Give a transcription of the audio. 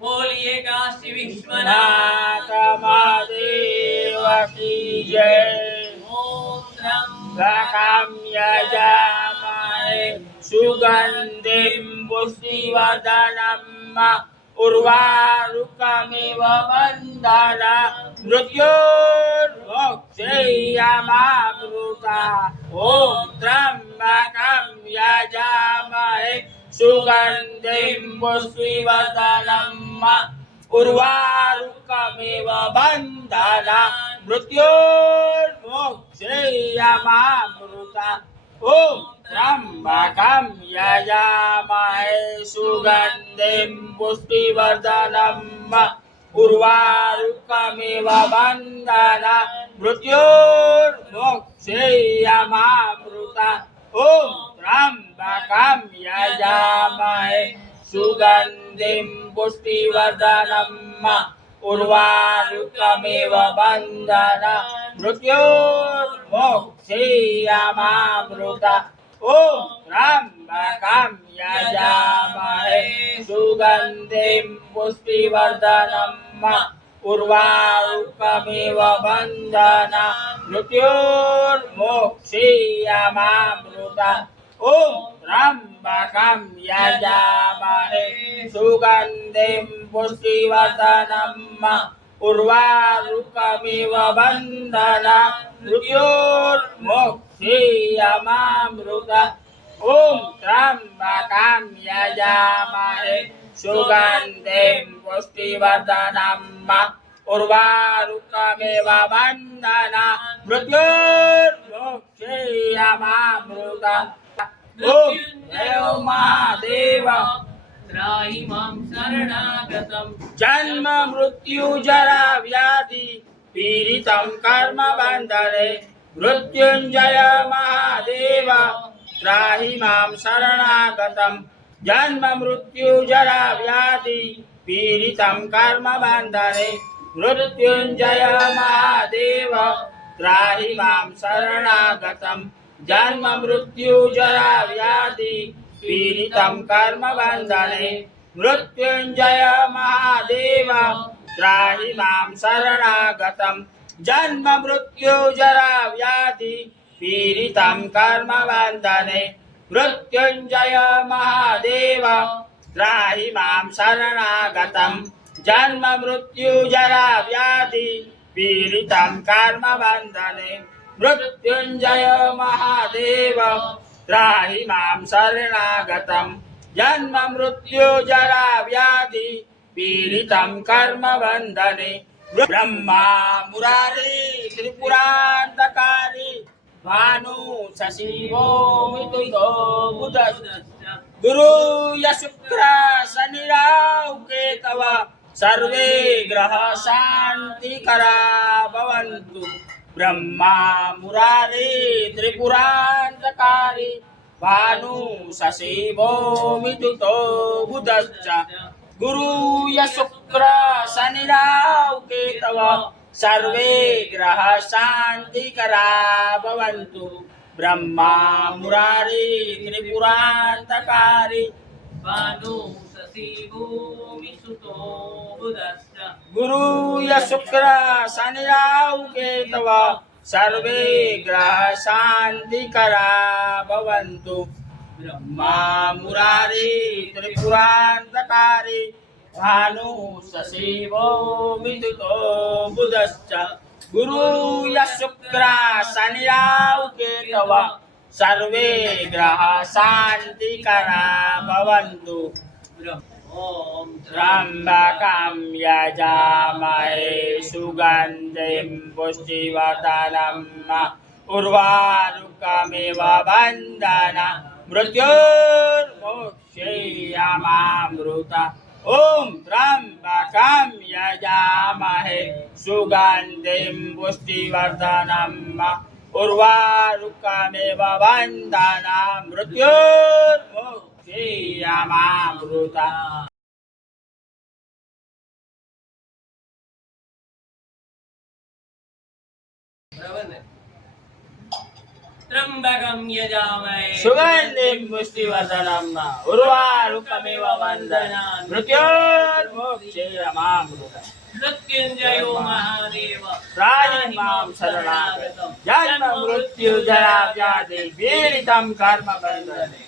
बोलिए काशी विश्वनाथ नाथ महादेव की जय। ओम त्र्यंबकं यजामहे सुगन्धिं पुष्टिवर्धनम् उर्वारुकमिव बन्धनान् मृत्योर्मुक्षीयमामृता। ॐ त्र्यंबकं यजामहे सुगन्धिं पुष्टिवर्धनम् उर्वारुकमिव बन्धनान् मृत्योर्मुक्षीयमामृता। ॐ त्र्यंबकं यजामहे सुगन्धिं पुष्टिवर्धनम् उर्वारुकमिव बन्धनान् मृत्योर्मुक्षीयमामृता। ॐ त्र्यंबकं यजामहे सुगन्धिं पुष्टिवर्धनम् उर्वारुकमिव बन्धनान् मृत्योर्मुक्षीयमामृता। ॐ त्र्यंबकं यजामहे सुगन्धिं पुष्टिवर्धनम् उर्वारुकमिव बन्धनान् मृत्योर्मुक्षीयमामृता। ॐ त्र्यंबकं यजामहे सुगन्धिं पुष्टिवर्धनम् उर्वारुकमिव बन्धनान् मृत्योर्मुक्षीयमामृता। ॐ त्र्यंबकं यजामहे सुगन्धिं पुष्टिवर्धनम् उर्वारुकमिव बन्धनान् मृत्योर्मुक्षीयमामृता। ॐ देव महादेव त्राहि मां शरणागतम् जन्म मृत्यु जरा व्याधि पीडितं कर्म बन्धने मृत्युञ्जय महादेव त्राहि मां शरणागतम्। जन्म मृत्यु जरा व्याधि पीडितं कर्म बन्धने मृत्युञ्जय महादेव त्राहि मां शरणागतम्। जन्म मृत्यु जरा व्याधि पीडितं कर्म बन्धने मृत्युञ्जय महादेव त्राहि मां शरणागतम्। जन्म मृत्यु जरा व्याधि पीडितं कर्म बन्धने मृत्युञ्जय महादेव त्राहि मां शरणागतम्। जन्म मृत्यु जरा व्याधि पीडितं कर्म बन्धने मृत्युञ्जय महादेव त्राहि मां शरणागतम्। जन्म मृत्यु जरा व्याधि पीडितं कर्म बन्धने ब्रह्मा मुरारी त्रिपुरान्तकारी भानु शशिवो मिथुनो बुधश्च गुरु शुक्र शनि राहु केतव सर्वे ग्रह शान्तिकरा भवन्तु। ब्रह्मा मुरारी त्रिपुरान्तकारी भानु शशिवो मिथुनो बुधश्च गुरु शुक्र शनि राहु केतव सर्वे ग्रह शान्तिकरा भवन्तु। ब्रह्मा मुरारी त्रिपुरान्तकारी भानु शशिवो मिथुनो बुधश्च गुरु शुक्र शनि राहु केतव सर्वे ग्रह शान्तिकरा भवन्तु। ब्रह्मा मुरारी त्रिपुरान्तकारी भानु शशिवो मिथुनो बुधश्च गुरु शुक्र शनि राहु केतव सर्वे ग्रह शान्तिकरा भवन्तु। ओम त्र्यंबकं यजामहे सुगन्धिं पुष्टिवर्धनम् उर्वारुकमिव बन्धनान् मृत्योर्मुक्षीयमामृता। ॐ त्र्यंबकं यजामहे सुगन्धिं पुष्टिवर्धनम् उर्वारुकमिव बन्धनान् मृत्योर्मुक्षीयमामृता। बराबर त्र्यम्बकं यजामहे सुगन्धिं पुष्टिवर्धनं उर्वारुकमिव वन्दनामि मृत्योर्मुक्षीयमामृतम् मृत्युञ्जयो महादेव त्राहि मां शरणागतं जन्म मृत्यु जरा व्याधि पीडितं कर्म बन्धने